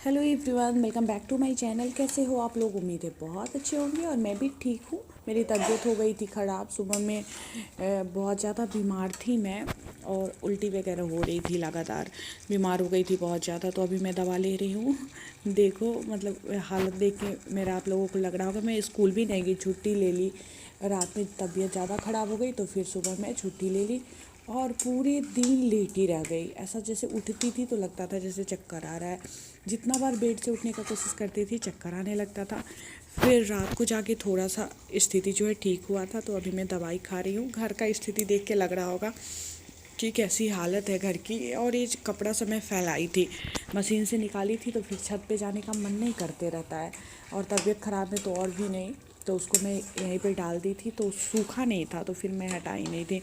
Hello everyone, welcome back to my channel. कैसे हो आप लोग? उम्मीद है बहुत अच्छे होंगे और मैं भी ठीक हूँ। मेरी तबीयत हो गई थी ख़राब सुबह में। बहुत ज़्यादा बीमार थी मैं और उल्टी वगैरह हो रही थी, लगातार बीमार हो गई थी बहुत ज़्यादा। तो अभी मैं दवा ले रही हूँ। देखो मतलब हालत देख के मेरा आप लोगों को लग रहा होगा मैं स्कूल भी नहीं गई, छुट्टी ले ली। रात में तबीयत ज़्यादा ख़राब हो गई तो फिर सुबह मैं छुट्टी ले ली और पूरे दिन लेटी रह गई। ऐसा जैसे उठती थी तो लगता था जैसे चक्कर आ रहा है। जितना बार बेड से उठने का कोशिश करती थी चक्कर आने लगता था। फिर रात को जाके थोड़ा सा स्थिति जो है ठीक हुआ था, तो अभी मैं दवाई खा रही हूँ। घर का स्थिति देख के लग रहा होगा कि कैसी हालत है घर की। और ये कपड़ा सब मैं फैलाई थी, मशीन से निकाली थी, तो फिर छत पे जाने का मन नहीं करते रहता है। और तबीयत ख़राब है तो और भी नहीं, तो उसको मैं यहीं पे डाल दी थी तो सूखा नहीं था, तो फिर मैं हटाई नहीं थी,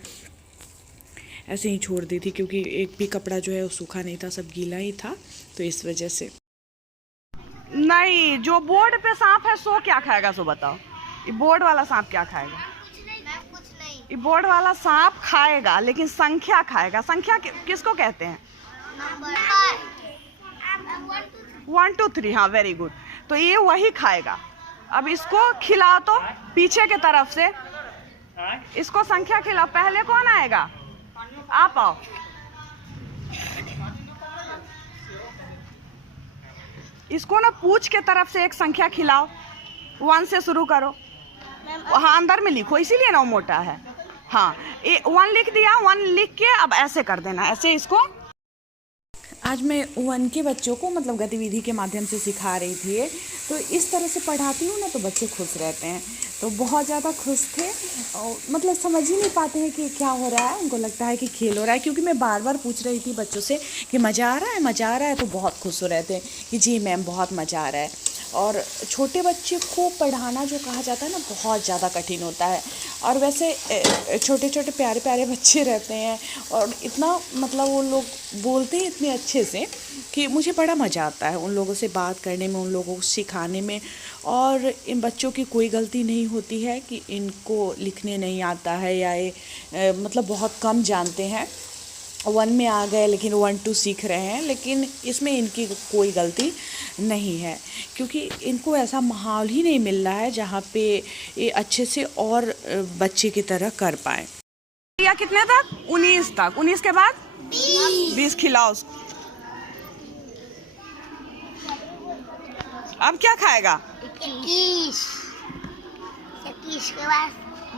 ऐसे ही छोड़ दी थी। क्योंकि एक भी कपड़ा जो है वो सूखा नहीं था, सब गीला ही था, तो इस वजह से। नहीं, जो बोर्ड पे सांप है सो क्या खाएगा? सो बताओ, ये बोर्ड वाला सांप क्या खाएगा? ये बोर्ड वाला सांप खाएगा लेकिन संख्या खाएगा। संख्या किसको कहते हैं? 1 2 3। हाँ, वेरी गुड। तो ये वही खाएगा। अब इसको खिलाओ तो पीछे के तरफ से इसको संख्या खिलाओ। पहले कौन आएगा? आप आओ। इसको ना पूछ के तरफ से एक संख्या खिलाओ। 1 से शुरू करो। हाँ, अंदर में लिखो, इसीलिए ना वो मोटा है। हाँ, 1 लिख दिया। 1 लिख के अब ऐसे कर देना, ऐसे इसको। आज मैं 1 के बच्चों को मतलब गतिविधि के माध्यम से सिखा रही थी। तो इस तरह से पढ़ाती हूँ ना तो बच्चे खुश रहते हैं। तो बहुत ज़्यादा खुश थे और मतलब समझ ही नहीं पाते हैं कि क्या हो रहा है। उनको लगता है कि खेल हो रहा है, क्योंकि मैं बार बार पूछ रही थी बच्चों से कि मज़ा आ रहा है, मज़ा आ रहा है, तो बहुत खुश हो रहे थे कि जी मैम बहुत मज़ा आ रहा है। और छोटे बच्चे को पढ़ाना जो कहा जाता है ना, बहुत ज़्यादा कठिन होता है। और वैसे छोटे छोटे प्यारे प्यारे बच्चे रहते हैं और इतना मतलब वो लोग बोलते हैं इतने अच्छे से कि मुझे बड़ा मज़ा आता है उन लोगों से बात करने में, उन लोगों को सिखाने में। और इन बच्चों की कोई गलती नहीं होती है कि इनको लिखने नहीं आता है या ये मतलब बहुत कम जानते हैं। 1 में आ गए लेकिन 1 2 सीख रहे हैं, लेकिन इसमें इनकी कोई गलती नहीं है, क्योंकि इनको ऐसा माहौल ही नहीं मिल रहा है जहाँ पे ये अच्छे से और बच्चे की तरह कर पाए। या कितने तक? 19 तक। 19 के बाद 20 खिलाओ उसको। अब क्या खाएगा? 21 21 के बाद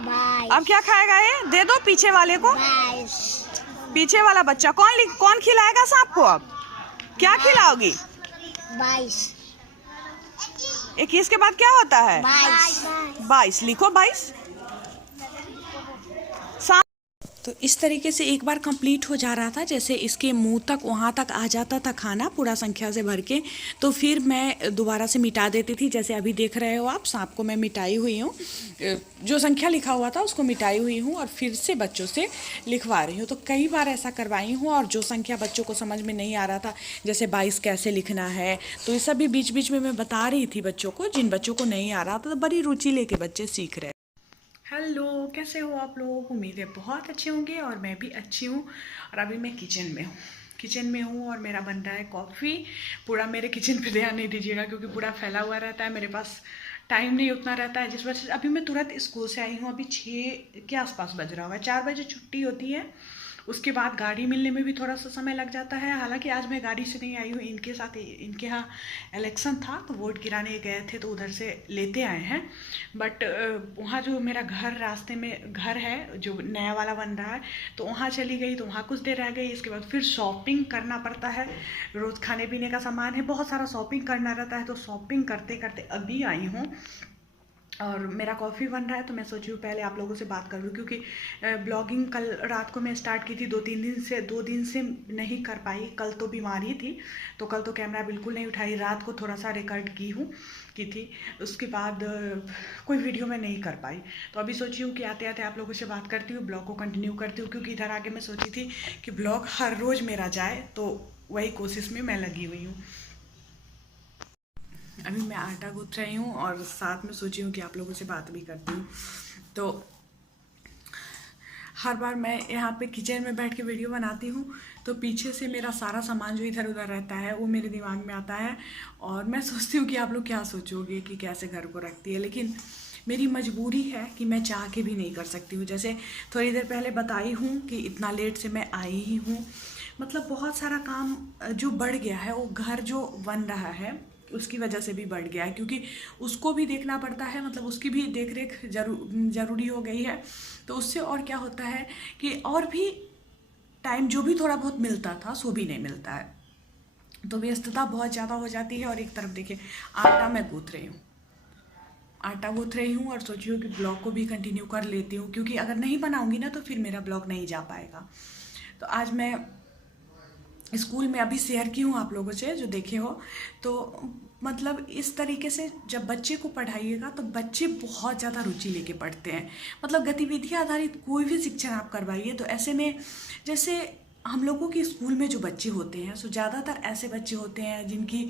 22 अब क्या खाएगा? ये दे दो पीछे वाले को। 22 पीछे वाला बच्चा कौन खिलाएगा सांप को? अब क्या खिलाओगी? 22 21 के बाद क्या होता है? 22 लिखो। 22 सांप। तो इस तरीके से एक बार कंप्लीट हो जा रहा था, जैसे इसके मुंह तक वहाँ तक आ जाता था खाना पूरा संख्या से भर के, तो फिर मैं दोबारा से मिटा देती थी। जैसे अभी देख रहे हो आप, सांप को मैं मिटाई हुई हूँ, जो संख्या लिखा हुआ था उसको मिटाई हुई हूँ और फिर से बच्चों से लिखवा रही हूँ। तो कई बार ऐसा करवाई हूँ। और जो संख्या बच्चों को समझ में नहीं आ रहा था, जैसे 22 कैसे लिखना है, तो ये सब भी बीच बीच में मैं बता रही थी बच्चों को। जिन बच्चों को नहीं आ रहा था तो बड़ी रुचि लेके बच्चे सीख रहे। हेलो, कैसे हो आप लोग? उम्मीद है बहुत अच्छे होंगे और मैं भी अच्छी हूँ। और अभी मैं किचन में हूँ और मेरा बन रहा है कॉफ़ी। पूरा मेरे किचन पे ध्यान नहीं दीजिएगा क्योंकि पूरा फैला हुआ रहता है, मेरे पास टाइम नहीं उतना रहता है, जिस वजह से अभी मैं तुरंत स्कूल से आई हूँ। अभी 6 के आसपास बज रहा हुआ है, 4 बजे छुट्टी होती है। उसके बाद गाड़ी मिलने में भी थोड़ा सा समय लग जाता है। हालांकि आज मैं गाड़ी से नहीं आई हूँ, इनके साथ इनके यहाँ इलेक्शन था तो वोट गिराने गए थे, तो उधर से लेते आए हैं। बट वहाँ जो मेरा घर, रास्ते में घर है जो नया वाला बन रहा है, तो वहाँ चली गई, तो वहाँ कुछ देर रह गई। इसके बाद फिर शॉपिंग करना पड़ता है, रोज़ खाने पीने का सामान है, बहुत सारा शॉपिंग करना रहता है। तो शॉपिंग करते करते अभी आई हूँ और मेरा कॉफ़ी बन रहा है। तो मैं सोची हूँ पहले आप लोगों से बात कर लूँ, क्योंकि ब्लॉगिंग कल रात को मैं स्टार्ट की थी, 2 दिन से नहीं कर पाई। कल तो बीमारी थी तो कल तो कैमरा बिल्कुल नहीं उठाई, रात को थोड़ा सा रिकॉर्ड की थी। उसके बाद कोई वीडियो मैं नहीं कर पाई। तो अभी सोची हूँ कि आते आते आप लोगों से बात करती हूँ, ब्लॉग को कंटिन्यू करती हूँ, क्योंकि इधर आके मैं सोची थी कि ब्लॉग हर रोज़ मेरा जाए, तो वही कोशिश में मैं लगी हुई हूँ। अभी मैं आटा गूँथ रही हूँ और साथ में सोची हूँ कि आप लोगों से बात भी करती हूँ। तो हर बार मैं यहाँ पे किचन में बैठ के वीडियो बनाती हूँ तो पीछे से मेरा सारा सामान जो इधर उधर रहता है वो मेरे दिमाग में आता है और मैं सोचती हूँ कि आप लोग क्या सोचोगे कि कैसे घर को रखती है, लेकिन मेरी मजबूरी है कि मैं चाह के भी नहीं कर सकती हूँ। जैसे थोड़ी देर पहले बताई हूँ कि इतना लेट से मैं आई ही हूँ, मतलब बहुत सारा काम जो बढ़ गया है, वो घर जो बन रहा है उसकी वजह से भी बढ़ गया है, क्योंकि उसको भी देखना पड़ता है, मतलब उसकी भी देख रेख ज़रूरी हो गई है। तो उससे और क्या होता है कि और भी टाइम जो भी थोड़ा बहुत मिलता था सो भी नहीं मिलता है, तो व्यस्तता बहुत ज़्यादा हो जाती है। और एक तरफ देखिए आटा मैं गूँथ रही हूँ और सोची हूँ कि ब्लॉग को भी कंटिन्यू कर लेती हूँ, क्योंकि अगर नहीं बनाऊँगी ना तो फिर मेरा ब्लॉग नहीं जा पाएगा। तो आज मैं स्कूल में अभी शेयर की हूँ आप लोगों से, जो देखे हो, तो मतलब इस तरीके से जब बच्चे को पढ़ाइएगा तो बच्चे बहुत ज़्यादा रुचि लेके पढ़ते हैं। मतलब गतिविधि आधारित कोई भी शिक्षण आप करवाइए तो ऐसे में, जैसे हम लोगों के स्कूल में जो बच्चे होते हैं सो ज़्यादातर ऐसे बच्चे होते हैं जिनकी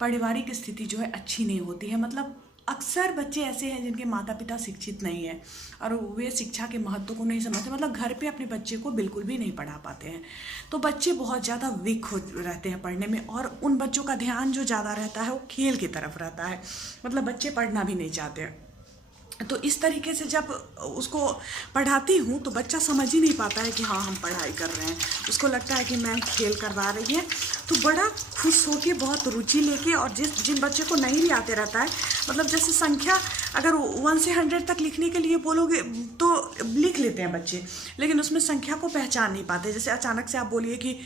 पारिवारिक स्थिति जो है अच्छी नहीं होती है। मतलब अक्सर बच्चे ऐसे हैं जिनके माता पिता शिक्षित नहीं है और वे शिक्षा के महत्व को नहीं समझते, मतलब घर पे अपने बच्चे को बिल्कुल भी नहीं पढ़ा पाते हैं। तो बच्चे बहुत ज़्यादा वीक हो रहते हैं पढ़ने में, और उन बच्चों का ध्यान जो ज़्यादा रहता है वो खेल की तरफ रहता है, मतलब बच्चे पढ़ना भी नहीं चाहते हैं। तो इस तरीके से जब उसको पढ़ाती हूँ तो बच्चा समझ ही नहीं पाता है कि हाँ हम पढ़ाई कर रहे हैं, उसको लगता है कि मैम खेल करवा रही है। तो बड़ा खुश होके बहुत रुचि लेके, और जिन बच्चे को नहीं भी आते रहता है, मतलब जैसे संख्या अगर 1 से 100 तक लिखने के लिए बोलोगे तो लिख लेते हैं बच्चे, लेकिन उसमें संख्या को पहचान नहीं पाते। जैसे अचानक से आप बोलिए कि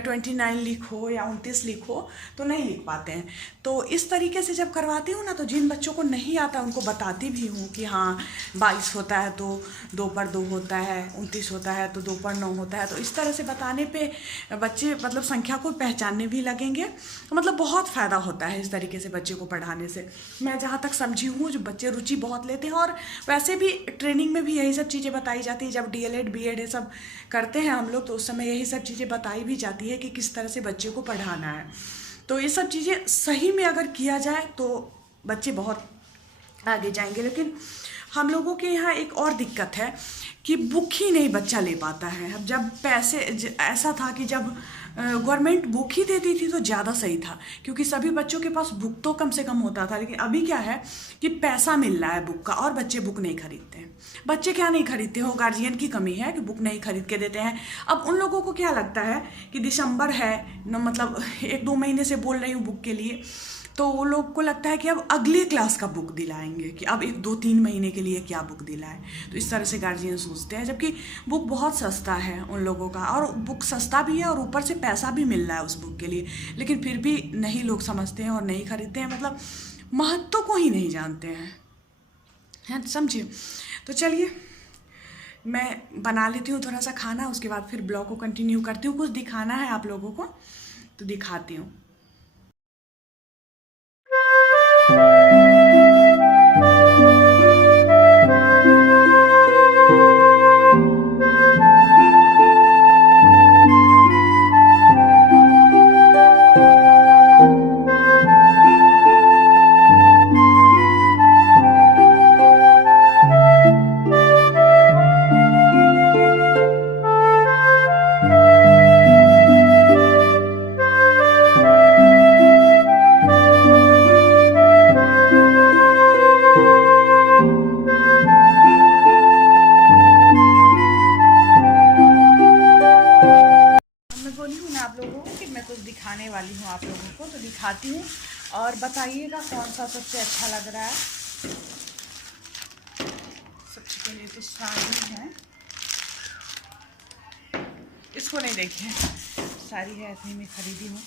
29 लिखो या 29 लिखो तो नहीं लिख पाते हैं। तो इस तरीके से जब करवाती हूँ ना, तो जिन बच्चों को नहीं आता उनको बताती भी हूँ कि हाँ 22 होता है तो 2 पर 2 होता है, 29 होता है तो 2 पर 9 होता है। तो इस तरह से बताने पे बच्चे मतलब संख्या को पहचानने भी लगेंगे, तो मतलब बहुत फ़ायदा होता है इस तरीके से बच्चे को पढ़ाने से। मैं जहाँ तक समझी हूँ जो बच्चे रुचि बहुत लेते हैं, और वैसे भी ट्रेनिंग में भी यही सब चीज़ें बताई जाती है। जब DLED BEd ये सब करते हैं हम लोग तो उस समय यही सब चीज़ें बताई भी जाती है कि किस तरह से बच्चे को पढ़ाना है। तो ये सब चीज़ें सही में अगर किया जाए तो बच्चे बहुत आगे जाएंगे। लेकिन हम लोगों के यहाँ एक और दिक्कत है कि बुक ही नहीं बच्चा ले पाता है। अब जब पैसे ऐसा था कि जब गवर्नमेंट बुक ही देती थी तो ज़्यादा सही था, क्योंकि सभी बच्चों के पास बुक तो कम से कम होता था। लेकिन अभी क्या है कि पैसा मिल रहा है बुक का और बच्चे बुक नहीं खरीदते हैं। बच्चे क्या नहीं खरीदते हो, गार्जियन की कमी है कि बुक नहीं खरीद के देते हैं। अब उन लोगों को क्या लगता है कि दिसंबर है न, मतलब 1-2 महीने से बोल रही हूँ बुक के लिए, तो वो लोग को लगता है कि अब अगले क्लास का बुक दिलाएंगे, कि अब 1-2-3 महीने के लिए क्या बुक दिलाएं। तो इस तरह से गार्जियन सोचते हैं, जबकि बुक बहुत सस्ता है उन लोगों का, और बुक सस्ता भी है और ऊपर से पैसा भी मिल रहा है उस बुक के लिए। लेकिन फिर भी नहीं लोग समझते हैं और नहीं खरीदते हैं, मतलब महत्व को ही नहीं जानते हैं, समझिए। तो चलिए मैं बना लेती हूँ थोड़ा सा खाना, उसके बाद फिर ब्लॉग को कंटिन्यू करती हूँ। कुछ दिखाना है आप लोगों को तो दिखाती हूँ। दिखाने वाली हूँ आप लोगों को, तो दिखाती हूँ और बताइएगा कौन सा सबसे अच्छा लग रहा है। सबसे पहले तो साड़ी है, इसको नहीं देखिए, साड़ी है इतनी में खरीदी हूँ।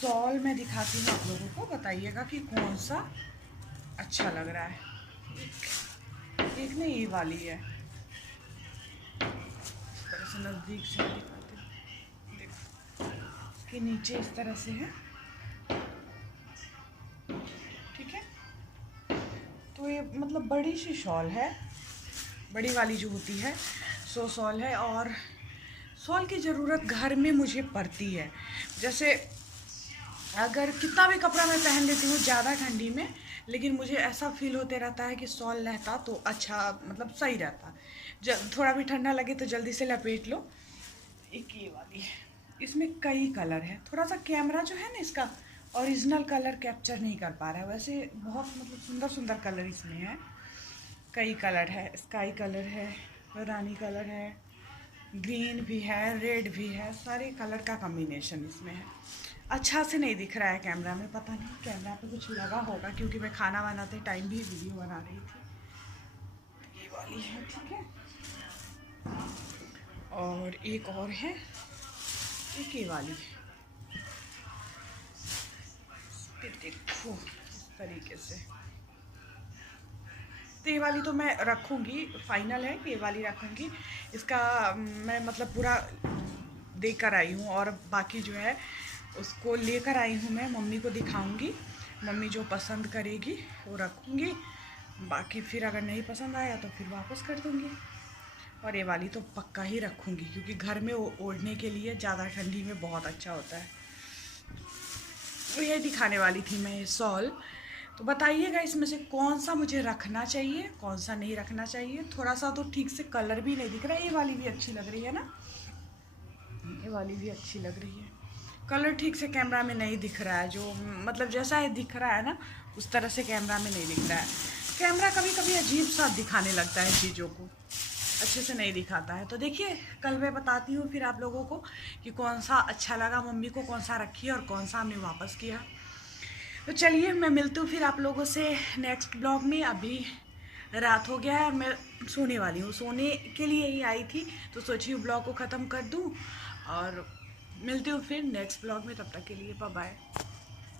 शॉल मैं दिखाती हूँ आप लोगों को, बताइएगा कि कौन सा अच्छा लग रहा है। एक नहीं ये वाली है, इस तरह से नज़दीक से दिखाती हूँ, देखो कि नीचे इस तरह से है, ठीक है। तो ये मतलब बड़ी सी शॉल है, बड़ी वाली जो होती है सो शॉल है। और शॉल की ज़रूरत घर में मुझे पड़ती है, जैसे अगर कितना भी कपड़ा मैं पहन लेती हूँ ज़्यादा ठंडी में, लेकिन मुझे ऐसा फील होते रहता है कि शॉल रहता तो अच्छा, मतलब सही रहता। थोड़ा भी ठंडा लगे तो जल्दी से लपेट लो। एक ये वाली है, इसमें कई कलर है। थोड़ा सा कैमरा जो है ना इसका ओरिजिनल कलर कैप्चर नहीं कर पा रहा है, वैसे बहुत मतलब सुंदर सुंदर कलर इसमें है। कई कलर है, स्काई कलर है, रानी कलर है, ग्रीन भी है, रेड भी है, सारे कलर का कॉम्बिनेशन इसमें है। अच्छा से नहीं दिख रहा है कैमरा में, पता नहीं कैमरा पे कुछ लगा होगा क्योंकि मैं खाना बनाते टाइम भी वीडियो बना रही थी। ये वाली है, ठीक है। और एक और है, एक ये वाली है। फिर देखो इस तरीके से, तो ये वाली तो मैं रखूँगी, फाइनल है कि ये वाली रखूँगी। इसका मैं मतलब पूरा देकर आई हूँ और बाकी जो है उसको लेकर आई हूँ, मैं मम्मी को दिखाऊंगी। मम्मी जो पसंद करेगी वो रखूँगी, बाकी फिर अगर नहीं पसंद आया तो फिर वापस कर दूँगी। और ये वाली तो पक्का ही रखूँगी क्योंकि घर में ओढ़ने के लिए ज़्यादा ठंडी में बहुत अच्छा होता है। तो ये दिखाने वाली थी मैं, ये शॉल। तो बताइएगा इसमें से कौन सा मुझे रखना चाहिए, कौन सा नहीं रखना चाहिए। थोड़ा सा तो ठीक से कलर भी नहीं दिख रहा है। ये वाली भी अच्छी लग रही है ना, ये वाली भी अच्छी लग रही है। कलर ठीक से कैमरा में नहीं दिख रहा है, जो मतलब जैसा ये दिख रहा है ना उस तरह से कैमरा में नहीं दिख रहा है। कैमरा कभी कभी अजीब सा दिखाने लगता है, चीज़ों को अच्छे से नहीं दिखाता है। तो देखिए कल मैं बताती हूँ फिर आप लोगों को कि कौन सा अच्छा लगा, मम्मी को कौन सा रखी और कौन सा हमने वापस किया। तो चलिए मैं मिलती हूँ फिर आप लोगों से नेक्स्ट ब्लॉग में। अभी रात हो गया है, मैं सोने वाली हूँ, सोने के लिए ही आई थी तो सोची हूँ ब्लॉग को ख़त्म कर दूँ और मिलती हूँ फिर नेक्स्ट ब्लॉग में। तब तक के लिए बाय बाय।